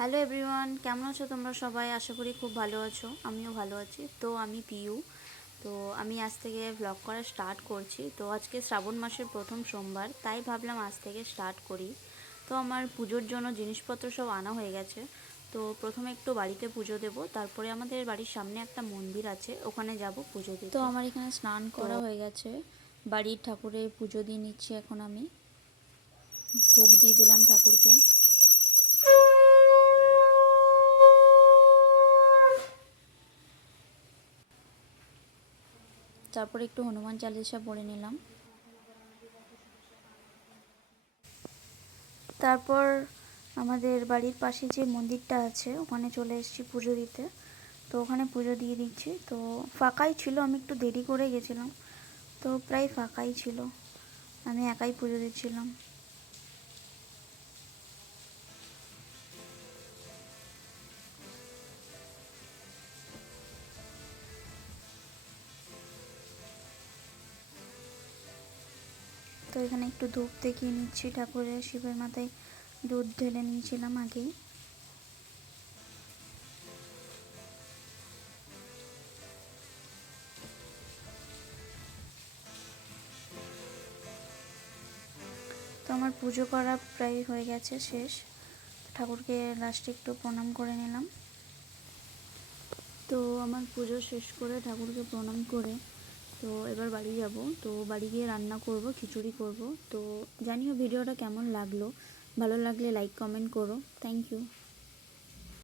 Hello everyone, কেমন আছো তোমরা সবাই? আশা করি খুব ভালো আছো। আমিও ভালো আছি। তো আমি পিউ। তো আমি আজ থেকে ব্লগ করা স্টার্ট করছি। তো আজকে শ্রাবণ মাসের প্রথম সোমবার, তাই ভাবলাম আজ থেকে স্টার্ট করি। তো আমার পুজোর জন্য জিনিসপত্র সব আনা হয়ে গেছে। তো প্রথমে একটু বাড়িতে পুজো দেব, তারপরে আমাদের বাড়ির সামনে একটা মন্দির আছে, ওখানে যাব পুজো দিতে। তো আমার এখানে স্নান করা হয়ে গেছে। বাড়ির ঠাকুরের পুজো দিয়ে নিচ্ছি এখন আমি। ভোগ দিয়ে দিলাম ঠাকুরকে। তারপর একটু হনুমান চালিসা পড়ে নিলাম। তারপর আমাদের বাড়ির পাশে যে মন্দিরটা আছে ওখানে চলে এসেছি পুজো দিতে। তো ওখানে পুজো দিয়ে দিচ্ছি। তো ফাঁকাই ছিল, আমি একটু দেরি করে গেছিলাম, তো প্রায় ফাঁকাই ছিল। আমি একাই পুজো দিচ্ছিলাম। তো এখানে একটু ধূপ দেখিয়ে নিচ্ছি ঠাকুরের, শিবের মাথায় দুধ ঢেলে নিয়েছিলাম আগেই। তো আমার পুজো করা প্রায় হয়ে গেছে, শেষ। ঠাকুরকে লাস্টে একটু প্রণাম করে নিলাম। তো আমার পুজো শেষ করে ঠাকুরকে প্রণাম করে তো এবার বাড়ি যাব। তো বাড়ি গিয়ে রান্না করব, খিচুড়ি করব। তো জানিও ভিডিওটা কেমন লাগলো। ভালো লাগলে লাইক কমেন্ট করো। Thank you.